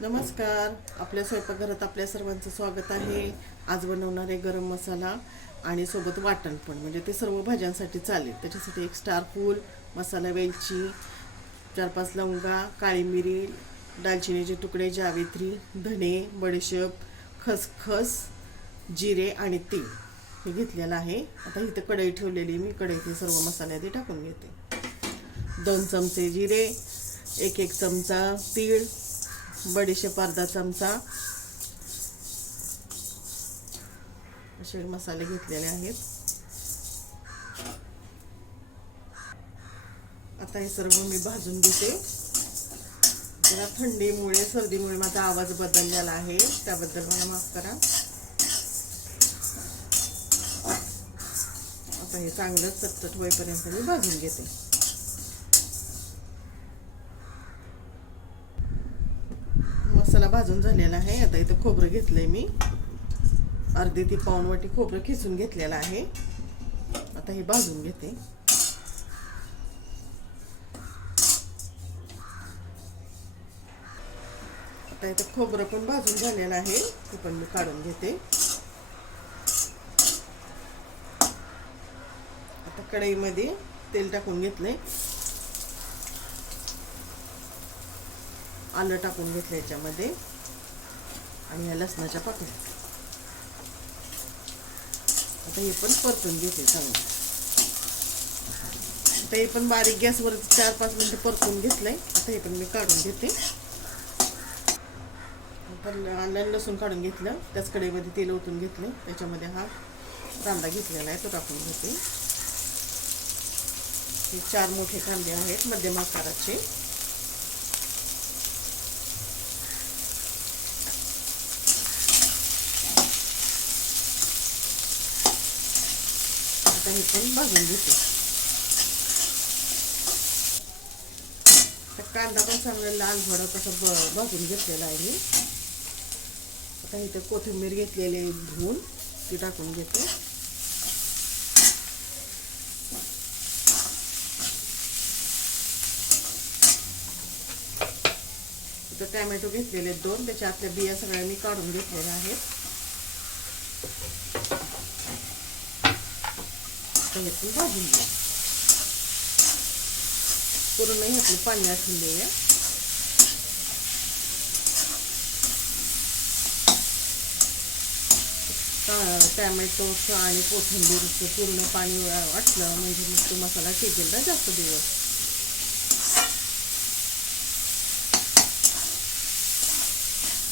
नमस्कार. आपल्या स्वयंपाकघरात आपल्या सर्वांचं स्वागत आहे. आज बनवणार आहे गरम मसाला आणि सोबत वाटण पण. म्हणजे ते सर्व भाज्यांसाठी चालेल. त्याच्यासाठी एक स्टार फूल मसाला वेलची चार पाच लवंगा काळी मिरी दालचिनीचे तुकडे जावेत्री धणे बडीशेप खसखस जिरे आणि तीळ हे घेतलेलं आहे. आता इथं कढई ठेवलेली मी. कढईतले सर्व मसाले आधी टाकून घेते. दोन चमचे जिरे एक एक चमचा तीळ बडीशेप अर्धा चमचा. असे मसाले घेतलेले आहेत. आता हे सर्व मी भाजून घेते. जरा थंडीमुळे सर्दीमुळे माझा आवाज बदललेला आहे. त्याबद्दल मला माफ करा. आता हे चांगलं चटचट होईपर्यंत मी भाजून घेते. मसाला भाजून झालेला आहे. आता इथं खोबरं घेतलंय मी. अर्धी ती पाऊण वाटी खोबरं खिसून घेतलेलं आहे. आता हे भाजून घेते. आता इथं खोबरं पण भाजून झालेलं आहे. ते पण मी काढून घेते. आता कढईमध्ये तेल टाकून घेतलंय. आलं टाकून घेतलं याच्यामध्ये. आणि या लसणाच्या पाकळ्या. आता हे पण परतून घेते चांगलं. आता हे पण बारीक गॅसवर चार पाच मिनटं परतून घेतलंय. आता हे पण मी काढून घेते. पण आलं लसूण काढून घेतलं. त्याच कढईमध्ये तेल ओतून घेतलं त्याच्यामध्ये हा कांदा घेतलेला आहे तो टाकून घेते. हे चार मोठे कांदे आहेत मध्यम आकाराचे. आता हे पण भाजून घेते. तर कांदा पण चांगला लाल भडक असं ब- भाजून घेतलेला आहे मी. आता इथे कोथिंबीर घेतलेली आहे धुवून ती टाकून घेते. इथं टॅमॅटो घेतलेले आहेत दोन त्याच्या आतल्या बिया सगळ्या मी काढून घेतलेल्या आहेत. आता हे भाजून घ्या. पूर्ण हे आपलं पाणी आठवून देऊया टॅमॅटोचं आणि कोथिंबीरचं पूर्ण पाणी वाटलं म्हणजे मग तो मसाला टिकेल ना जास्त दिवस.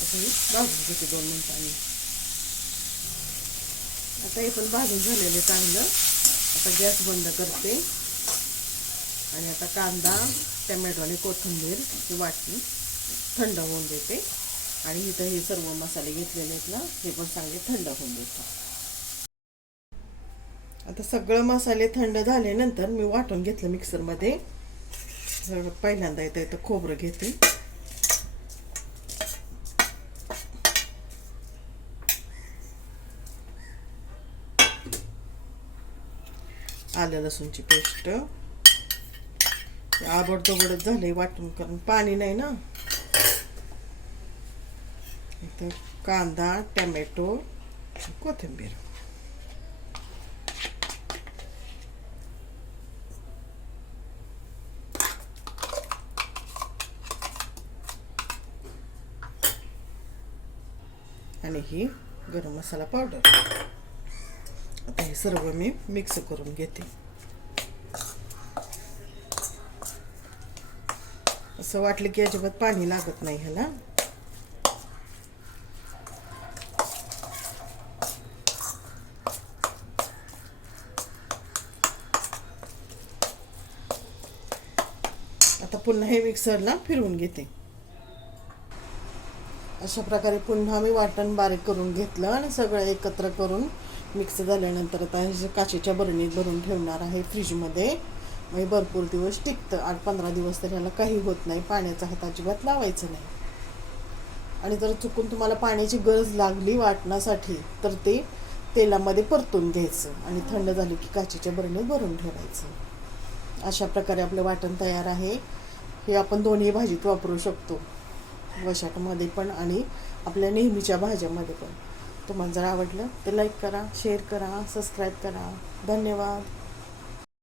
आता मी भाजून घेते दोन मिनिटांनी. आता हे पण भाजून झालेले चांगलं. आता गॅस बंद करते. आणि आता कांदा टमॅटो आणि कोथिंबीर ही वाटणी थंड होऊन देते. आणि इथं हे सर्व मसाले घेतलेले आहेत ना हे पण चांगले थंड होऊन देते आता सगळं मसाले थंड झाल्यानंतर मी वाटून घेतलं मिक्सरमध्ये पहिल्यांदा इथं इथं खोबरं घेते. आलं लसूणची पेस्ट. आबडतोबडच झाले वाटून करून. पाणी नाही ना? इथं कांदा टॅमॅटो कोथिंबीर. आणि ही गरम मसाला पावडर. आता हे सर्व मी मिक्स करून घेते. असं वाटलं की अजिबात पाणी लागत नाही ह्याला. आता पुन्हा हे मिक्सरला फिरवून घेते. अशा प्रकारे पुन्हा मी वाटण बारीक करून घेतलं आणि सगळं एकत्र करून मिक्स झाल्यानंतर आता हे काचेच्या बरणीत भरून ठेवणार आहे फ्रीजमध्ये म्हणजे भरपूर दिवस टिकतं. आठ पंधरा दिवस तर ह्याला काही होत नाही. पाण्याचा हात अजिबात लावायचं नाही. आणि जर चुकून तुम्हाला पाण्याची गरज लागली वाटण्यासाठी तर ते तेलामध्ये परतून घ्यायचं आणि थंड झाली की काचेच्या बरणीत भरून ठेवायचं. अशा प्रकारे आपलं वाटण तयार आहे. हे आपण दोन्ही भाजीत वापरू शकतो. वशाटमध्ये पण आणि आपल्या नेहमीच्या भाज्यामध्ये पण. तुम्हाला जर आवडलं तर लाईक करा शेअर करा सबस्क्राईब करा. धन्यवाद.